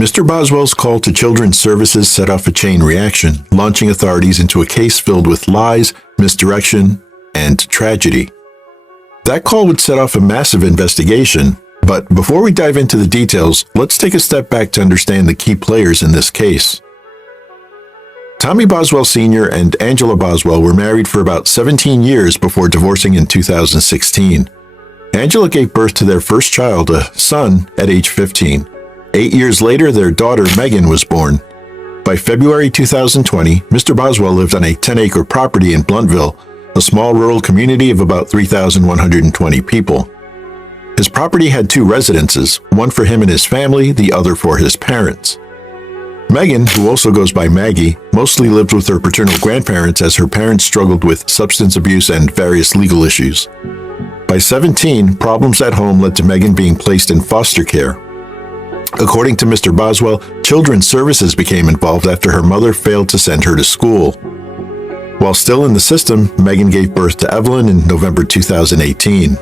Mr. Boswell's call to Children's Services set off a chain reaction, launching authorities into a case filled with lies, misdirection, and tragedy. That call would set off a massive investigation, but before we dive into the details, let's take a step back to understand the key players in this case. Tommy Boswell Sr. and Angela Boswell were married for about 17 years before divorcing in 2016. Angela gave birth to their first child, a son, at age 15. 8 years later, their daughter Megan was born. By February 2020, Mr. Boswell lived on a 10-acre property in Bluntville, a small rural community of about 3,120 people. His property had 2 residences, one for him and his family, the other for his parents. Megan, who also goes by Maggie, mostly lived with her paternal grandparents as her parents struggled with substance abuse and various legal issues. By 17, problems at home led to Megan being placed in foster care. According to Mr. Boswell, Children's Services became involved after her mother failed to send her to school. While still in the system, Megan gave birth to Evelyn in November 2018.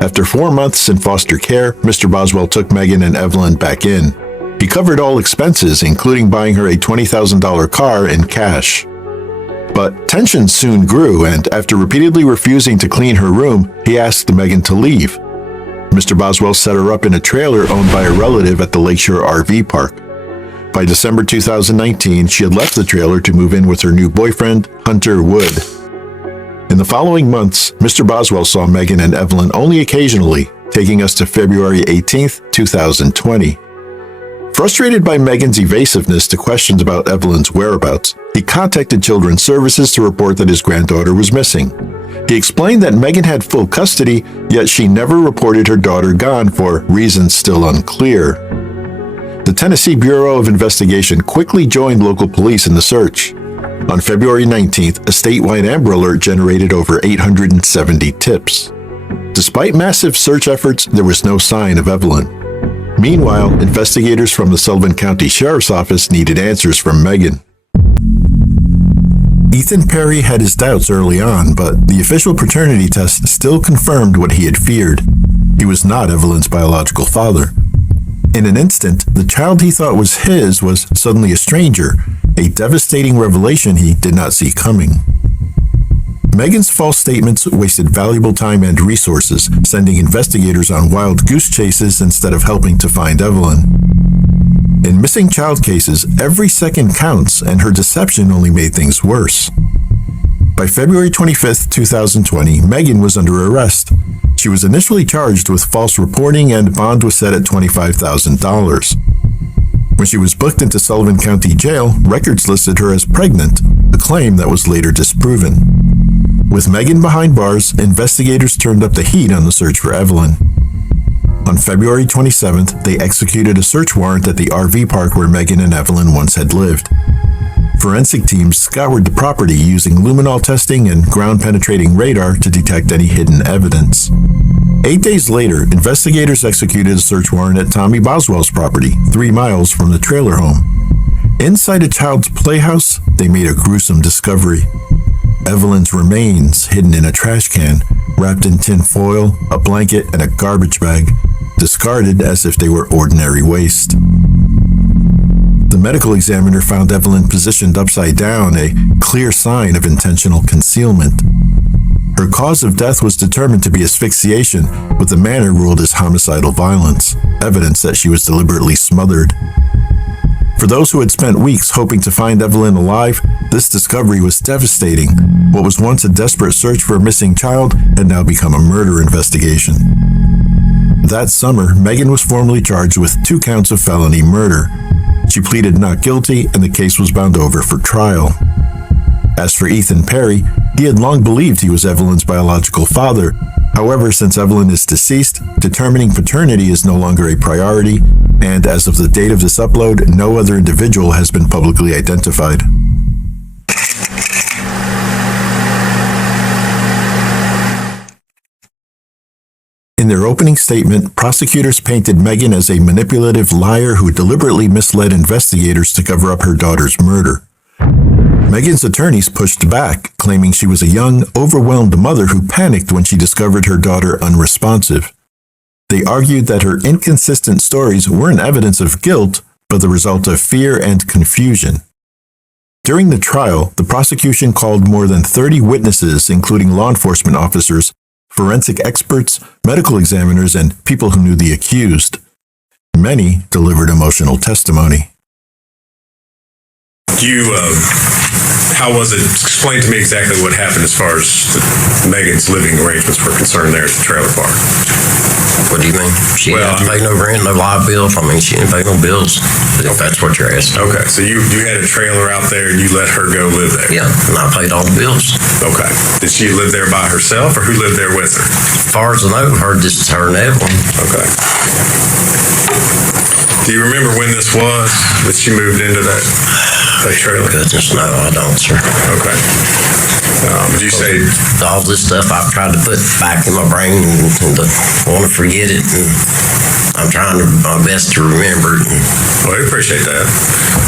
After 4 months in foster care, Mr. Boswell took Megan and Evelyn back in. He covered all expenses, including buying her a $20,000 car in cash. But tensions soon grew, and after repeatedly refusing to clean her room, he asked Megan to leave. Mr. Boswell set her up in a trailer owned by a relative at the Lakeshore RV Park. By December 2019, she had left the trailer to move in with her new boyfriend, Hunter Wood. In the following months, Mr. Boswell saw Megan and Evelyn only occasionally, taking us to February 18, 2020. Frustrated by Megan's evasiveness to questions about Evelyn's whereabouts, he contacted Children's Services to report that his granddaughter was missing. He explained that Megan had full custody, yet she never reported her daughter gone for reasons still unclear. The Tennessee Bureau of Investigation quickly joined local police in the search. On February 19th, a statewide Amber Alert generated over 870 tips. Despite massive search efforts, there was no sign of Evelyn. Meanwhile, investigators from the Sullivan County Sheriff's Office needed answers from Megan. Ethan Perry had his doubts early on, but the official paternity test still confirmed what he had feared. He was not Evelyn's biological father. In an instant, the child he thought was his was suddenly a stranger, a devastating revelation he did not see coming. Megan's false statements wasted valuable time and resources, sending investigators on wild goose chases instead of helping to find Evelyn. In missing child cases, every second counts, and her deception only made things worse. By February 25, 2020, Megan was under arrest. She was initially charged with false reporting, and bond was set at $25,000. When she was booked into Sullivan County Jail, records listed her as pregnant, a claim that was later disproven. With Megan behind bars, investigators turned up the heat on the search for Evelyn. On February 27th, they executed a search warrant at the RV park where Megan and Evelyn once had lived. Forensic teams scoured the property using luminol testing and ground-penetrating radar to detect any hidden evidence. 8 days later, investigators executed a search warrant at Tommy Boswell's property, 3 miles from the trailer home. Inside a child's playhouse, they made a gruesome discovery. Evelyn's remains hidden in a trash can, wrapped in tin foil, a blanket, and a garbage bag, discarded as if they were ordinary waste. The medical examiner found Evelyn positioned upside down, a clear sign of intentional concealment. Her cause of death was determined to be asphyxiation, with the manner ruled as homicidal violence, evidence that she was deliberately smothered. For those who had spent weeks hoping to find Evelyn alive, this discovery was devastating. What was once a desperate search for a missing child had now become a murder investigation. That summer, Megan was formally charged with 2 counts of felony murder. She pleaded not guilty, and the case was bound over for trial. As for Ethan Perry, he had long believed he was Evelyn's biological father. However, since Evelyn is deceased, determining paternity is no longer a priority, and as of the date of this upload, no other individual has been publicly identified. In their opening statement, prosecutors painted Megan as a manipulative liar who deliberately misled investigators to cover up her daughter's murder. Megan's attorneys pushed back, claiming she was a young, overwhelmed mother who panicked when she discovered her daughter unresponsive. They argued that her inconsistent stories weren't evidence of guilt, but the result of fear and confusion. During the trial, the prosecution called more than 30 witnesses, including law enforcement officers, forensic experts, medical examiners, and people who knew the accused. Many delivered emotional testimony. How was it? Explain to me exactly what happened as far as Megan's living arrangements were concerned there at the trailer park. What do you mean? She didn't pay no rent, no light bills. I mean, she didn't pay no bills, if that's what you're asking. Okay, so you had a trailer out there and you let her go live there? Yeah, and I paid all the bills. Okay. Did she live there by herself or who lived there with her? As far as I know, just her and Evelyn. Okay. Do you remember when this was that she moved into that trailer? Goodness, no, I don't, sir. Okay. Would you say all this stuff I've tried to put back in my brain and want to forget it, and I'm trying my best to remember it. Well, I appreciate that.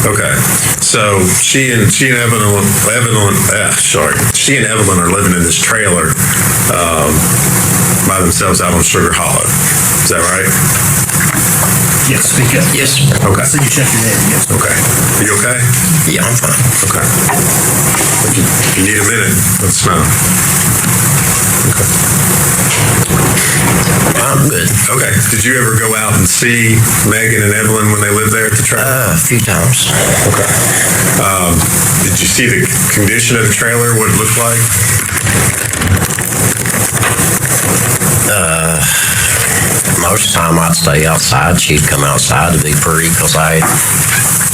Okay. So she and Evelyn are living in this trailer by themselves out on Sugar Hollow. Is that right? Yes, speak up. Yes. Okay. So you shake your head, yes. Okay. Are you okay? Yeah, I'm fine. Okay. If you need a minute, let us know. Okay. I'm good. Okay. Did you ever go out and see Megan and Evelyn when they lived there at the trailer? A few times. Okay. Did you see the condition of the trailer, what it looked like? Most of the time I'd stay outside. She'd come outside to be pretty because I'd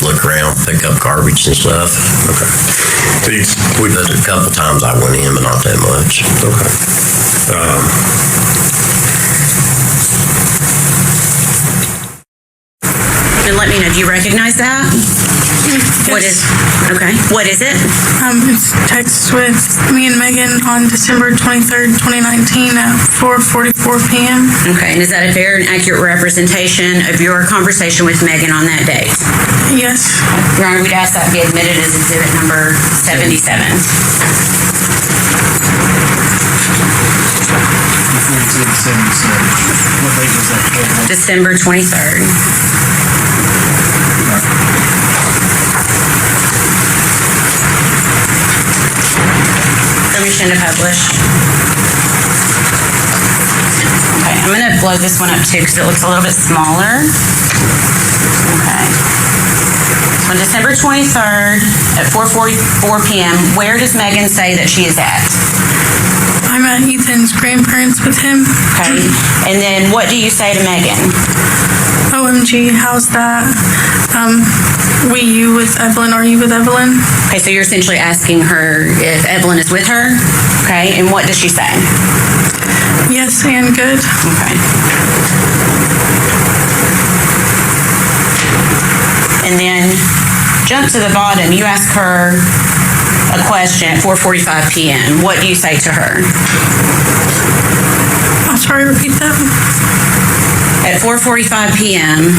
look around, pick up garbage and stuff. Okay. So But a couple times I went in, but not that much. Okay. And let me know, do you recognize that? What is, okay, what is it? It's text with me and Megan on December 23rd, 2019 at 4:44 p.m. Okay, and is that a fair and accurate representation of your conversation with Megan on that date? Yes. Your Honor, we'd ask that be admitted as exhibit number 77. Before you said 77, what date was that? December 23rd. Permission to publish. Okay, I'm going to blow this one up too because it looks a little bit smaller. Okay. On December 23rd at 4:44 p.m., where does Megan say that she is at? I'm at Ethan's grandparents with him. Okay. And then what do you say to Megan? OMG, how's that? You with Evelyn? Are you with Evelyn? Okay, so you're essentially asking her if Evelyn is with her. Okay, and what does she say? Yes, and good. Okay. And then jump to the bottom. You ask her a question at 4:45 p.m. What do you say to her? I'm sorry, repeat that. At 4:45 p.m.,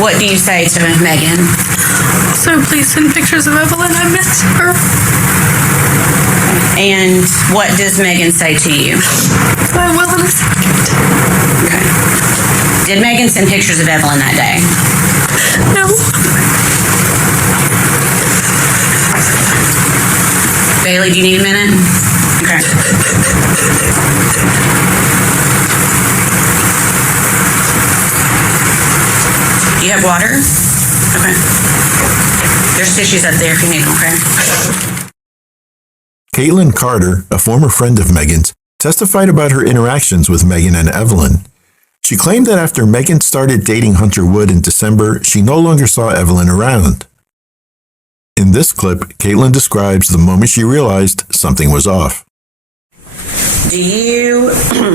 what do you say to Megan? So please send pictures of Evelyn. I miss her. And what does Megan say to you? I will in a second. Okay. Did Megan send pictures of Evelyn that day? No. Bailey, do you need a minute? Okay. Do you have water? Okay. There's tissues up there if you need them, okay? Caitlin Carter, a former friend of Megan's, testified about her interactions with Megan and Evelyn. She claimed that after Megan started dating Hunter Wood in December, she no longer saw Evelyn around. In this clip, Caitlin describes the moment she realized something was off. Do you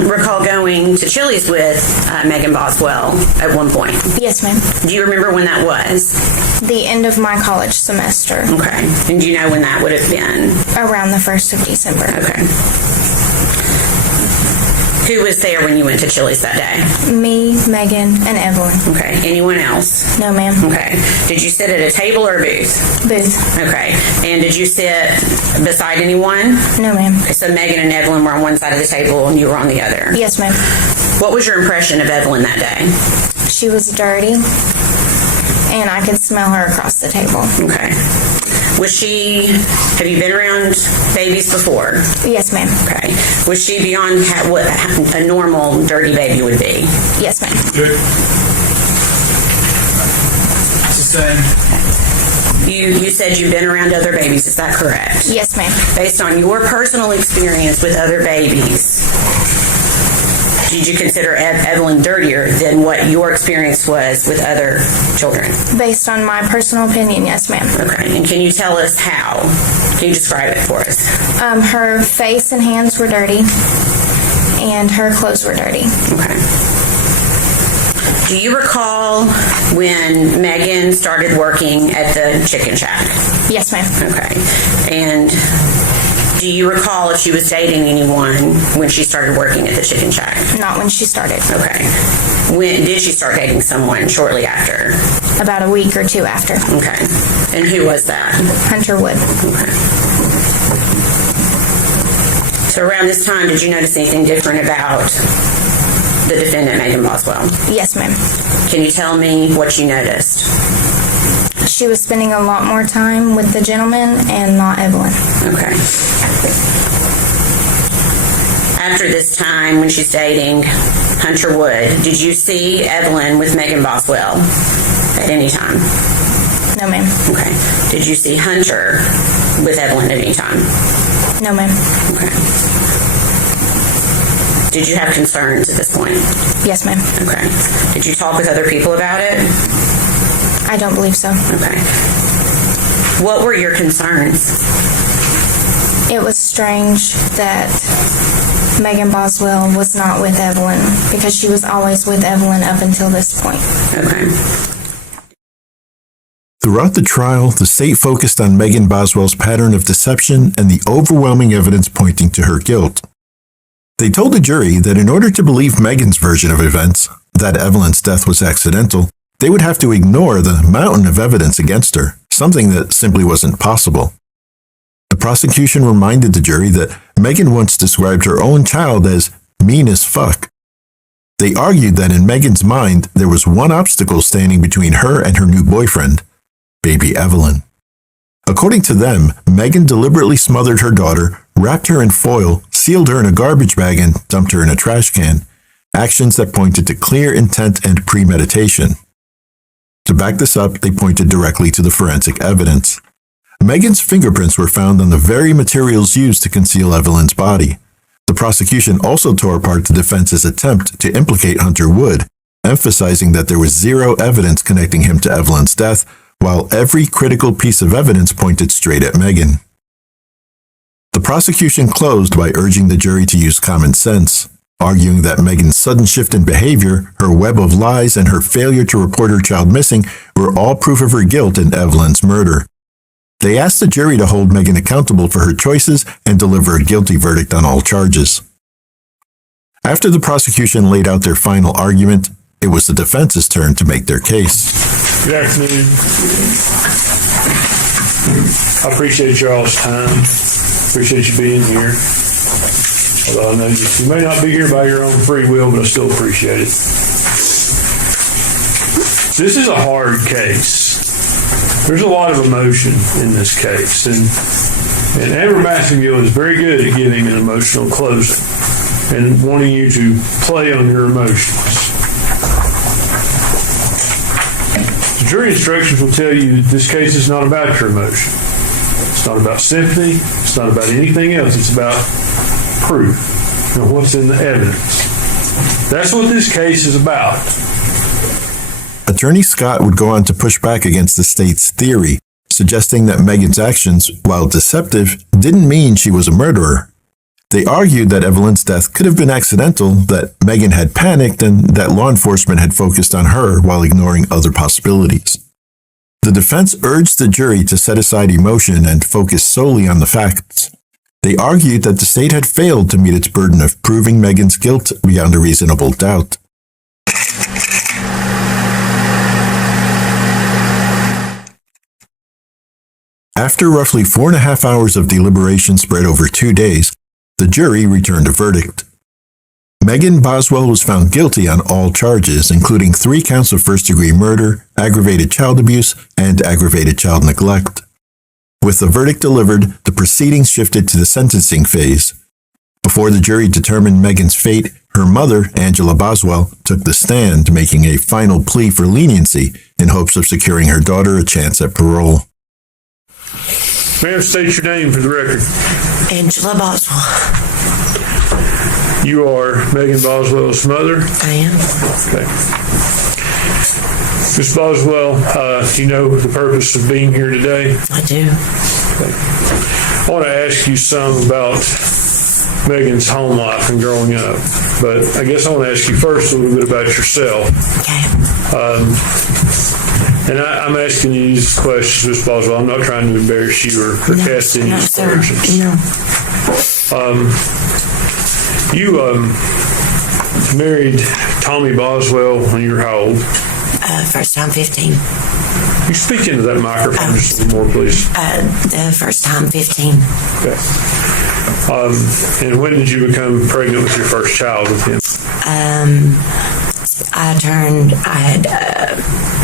recall going to Chili's with Megan Boswell at one point? Yes, ma'am. Do you remember when that was? The end of my college semester. Okay. And do you know when that would have been? Around the 1st of December. Okay. Who was there when you went to Chili's that day? Me, Megan, and Evelyn. Okay. Anyone else? No, ma'am. Okay. Did you sit at a table or a booth? Booth. Okay. And did you sit beside anyone? No, ma'am. Okay, so Megan and Evelyn were on one side of the table and you were on the other? Yes, ma'am. What was your impression of Evelyn that day? She was dirty and I could smell her across the table. Okay. Have you been around babies before? Yes, ma'am. Okay. Was she beyond what a normal dirty baby would be? Yes, ma'am. It's the same. You said you've been around other babies, is that correct? Yes, ma'am. Based on your personal experience with other babies, did you consider Evelyn dirtier than what your experience was with other children? Based on my personal opinion, yes, ma'am. Okay. And can you tell us how? Can you describe it for us? Her face and hands were dirty, and her clothes were dirty. Okay. Do you recall when Megan started working at the chicken shack? Yes, ma'am. Okay. And do you recall if she was dating anyone when she started working at the chicken shack? Not when she started. Okay. When did she start dating someone? Shortly after? About a week or two after. Okay. And who was that? Hunter Wood. Okay. So around this time, did you notice anything different about the defendant, Megan Boswell? Yes, ma'am. Can you tell me what you noticed? She was spending a lot more time with the gentleman and not Evelyn. Okay. After this time, when she's dating Hunter Wood, did you see Evelyn with Megan Boswell at any time? No, ma'am. Okay. Did you see Hunter with Evelyn at any time? No, ma'am. Okay. Did you have concerns at this point? Yes, ma'am. Okay. Did you talk with other people about it? I don't believe so. Okay. What were your concerns? It was strange that Megan Boswell was not with Evelyn because she was always with Evelyn up until this point. Okay. Throughout the trial, the state focused on Megan Boswell's pattern of deception and the overwhelming evidence pointing to her guilt. They told the jury that in order to believe Megan's version of events, that Evelyn's death was accidental, they would have to ignore the mountain of evidence against her, something that simply wasn't possible. The prosecution reminded the jury that Megan once described her own child as mean as fuck. They argued that in Megan's mind, there was one obstacle standing between her and her new boyfriend, baby Evelyn. According to them, Megan deliberately smothered her daughter, wrapped her in foil, sealed her in a garbage bag, and dumped her in a trash can, actions that pointed to clear intent and premeditation. To back this up, they pointed directly to the forensic evidence. Megan's fingerprints were found on the very materials used to conceal Evelyn's body. The prosecution also tore apart the defense's attempt to implicate Hunter Wood, emphasizing that there was zero evidence connecting him to Evelyn's death, while every critical piece of evidence pointed straight at Megan. The prosecution closed by urging the jury to use common sense, arguing that Megan's sudden shift in behavior, her web of lies, and her failure to report her child missing were all proof of her guilt in Evelyn's murder. They asked the jury to hold Megan accountable for her choices and deliver a guilty verdict on all charges. After the prosecution laid out their final argument, it was the defense's turn to make their case. Good afternoon. I appreciate y'all's time. Appreciate you being here. Although I know you may not be here by your own free will, but I still appreciate it. This is a hard case. There's a lot of emotion in this case, and Amber Massengill is very good at giving an emotional closing and wanting you to play on your emotions. The jury instructions will tell you this case is not about your emotion. It's not about sympathy. It's not about anything else. It's about proof and what's in the evidence. That's what this case is about. Attorney Scott would go on to push back against the state's theory, suggesting that Megan's actions, while deceptive, didn't mean she was a murderer. They argued that Evelyn's death could have been accidental, that Megan had panicked, and that law enforcement had focused on her while ignoring other possibilities. The defense urged the jury to set aside emotion and focus solely on the facts. They argued that the state had failed to meet its burden of proving Megan's guilt beyond a reasonable doubt. After roughly 4.5 hours of deliberation spread over 2 days, the jury returned a verdict. Megan Boswell was found guilty on all charges, including 3 counts of first-degree murder, aggravated child abuse, and aggravated child neglect. With the verdict delivered, the proceedings shifted to the sentencing phase. Before the jury determined Megan's fate, her mother, Angela Boswell, took the stand, making a final plea for leniency in hopes of securing her daughter a chance at parole. Ma'am, state your name for the record. Angela Boswell. You are Megan Boswell's mother? I am. Okay. Ms. Boswell, you know the purpose of being here today? I do. Okay. I want to ask you some about Megan's home life and growing up, but I guess I want to ask you first a little bit about yourself. Okay. And I'm asking you these questions, Ms. Boswell. I'm not trying to embarrass you or cast any aspersions. No. You married Tommy Boswell when you were how old? First time 15. You speak into that microphone just a little more, please. The first time 15. Okay. And when did you become pregnant with your first child with him? I had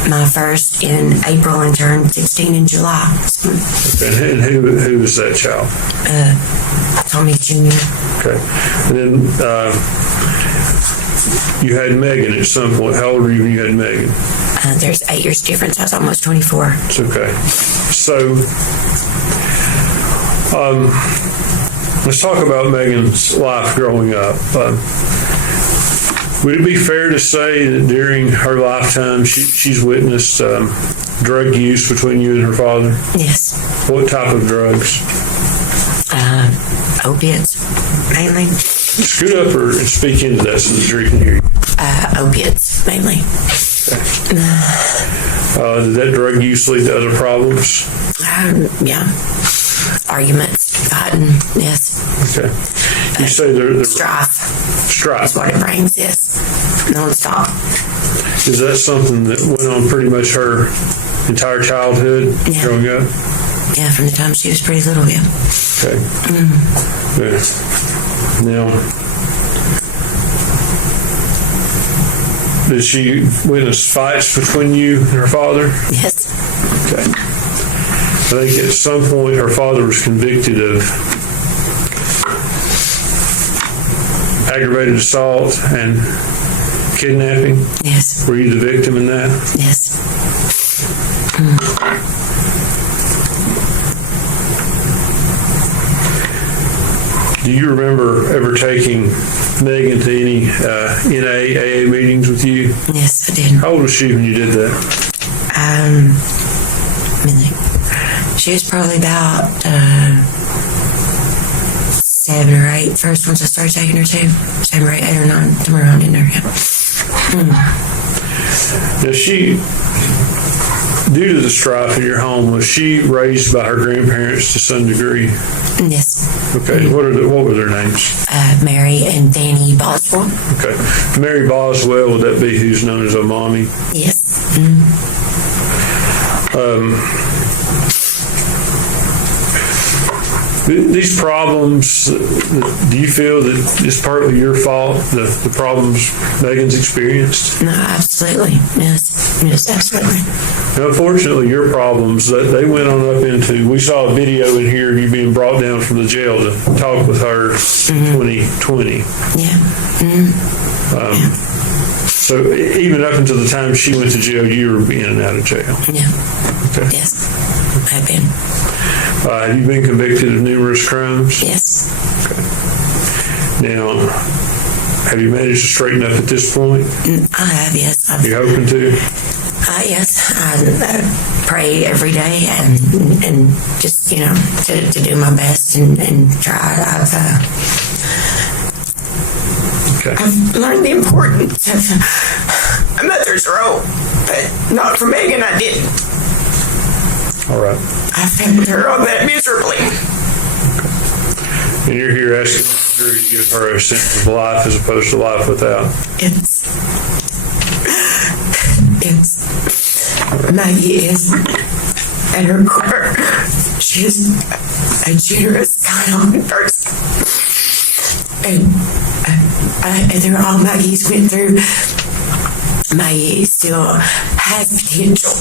my first in April and turned 16 in July. Okay. And who was that child? Tommy Jr. Okay. And then you had Megan at some point. How old were you when you had Megan? There's 8 years difference. I was almost 24. It's okay. So, let's talk about Megan's life growing up. Would it be fair to say that during her lifetime she's witnessed drug use between you and her father? Yes. What type of drugs? Opiates, mainly. Scoot up and speak into that so the jury can hear you. Opiates, mainly. Did that drug use lead to other problems? Yeah. Arguments, fighting, yes. Okay. You say there Strife. strife. That's what it brings, yes. Non-stop. Is that something that went on pretty much her entire childhood growing up? Yeah, from the time she was pretty little, yeah. Okay. Yeah. Now, did she witness fights between you and her father? Yes. Okay. I think at some point her father was convicted of aggravated assault and kidnapping. Yes. Were you the victim in that? Yes. Do you remember ever taking Megan to any NAAA meetings with you? Yes, I did. How old was she when you did that? She was probably about 7 or 8. First ones I started taking her to. 7 or 8, 8 or 9, somewhere around in there, yeah. Now due to the strife in your home, was she raised by her grandparents to some degree? Yes. Okay. What were their names? Mary and Danny Boswell. Okay. Mary Boswell, would that be who's known as a mommy? Yes. These problems, do you feel that it's partly your fault, the problems Megan's experienced? No, absolutely. Yes. Yes, absolutely. Now, unfortunately, your problems, they went on up into, we saw a video in here of you being brought down from the jail to talk with her in 2020. Yeah. So even up until the time she went to jail, you were in and out of jail. Yeah. Okay. Yes. I've been. Have you been convicted of numerous crimes? Yes. Okay. Now, have you managed to straighten up at this point? I have, yes. Are you hoping to? Yes. I pray every day and just, to do my best and try. I've learned the importance of a mother's role, but not for Megan, I didn't. All right. I failed her on that miserably. And you're here asking the jury to give her a sentence of life as opposed to life without. It's Maggie is at her core. She's a generous, kind-hearted person. And through all Maggie's went through, Maggie still has potential.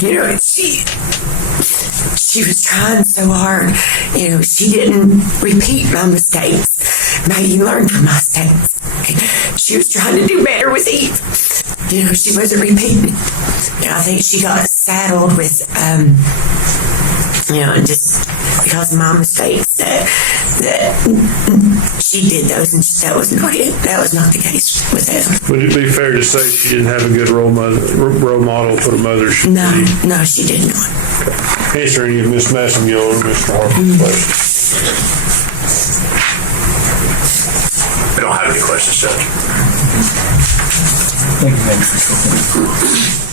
You know, she was trying so hard. You know, she didn't repeat my mistakes. Maggie learned from my mistakes. She was trying to do better with Eve. You know, she wasn't repeating. You know, I think she got saddled with, you know, just because of my mistakes that she did those, and that was not it. That was not the case with Evelyn. Would it be fair to say she didn't have a good role model for the mother should No, be? no, she did not. Okay. Answer any of Ms. Massimiliano or Mr. Harper's questions. I don't have any questions, Judge. Thank you, Megan.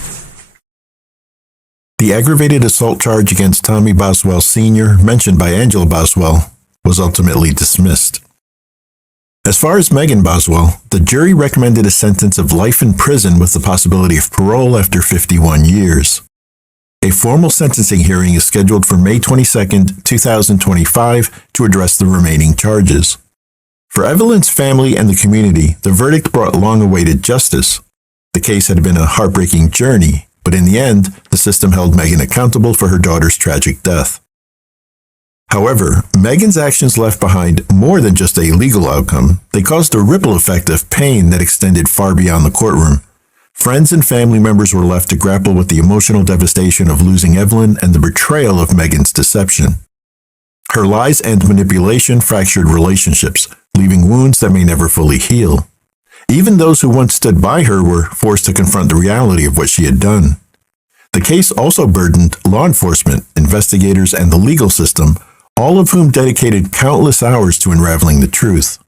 The aggravated assault charge against Tommy Boswell Sr., mentioned by Angela Boswell, was ultimately dismissed. As far as Megan Boswell, the jury recommended a sentence of life in prison with the possibility of parole after 51 years. A formal sentencing hearing is scheduled for May 22, 2025, to address the remaining charges. For Evelyn's family and the community, the verdict brought long-awaited justice. The case had been a heartbreaking journey, but in the end, the system held Megan accountable for her daughter's tragic death. However, Megan's actions left behind more than just a legal outcome. They caused a ripple effect of pain that extended far beyond the courtroom. Friends and family members were left to grapple with the emotional devastation of losing Evelyn and the betrayal of Megan's deception. Her lies and manipulation fractured relationships, leaving wounds that may never fully heal. Even those who once stood by her were forced to confront the reality of what she had done. The case also burdened law enforcement, investigators, and the legal system, all of whom dedicated countless hours to unraveling the truth.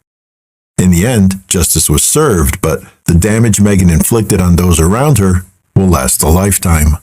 In the end, justice was served, but the damage Megan inflicted on those around her will last a lifetime.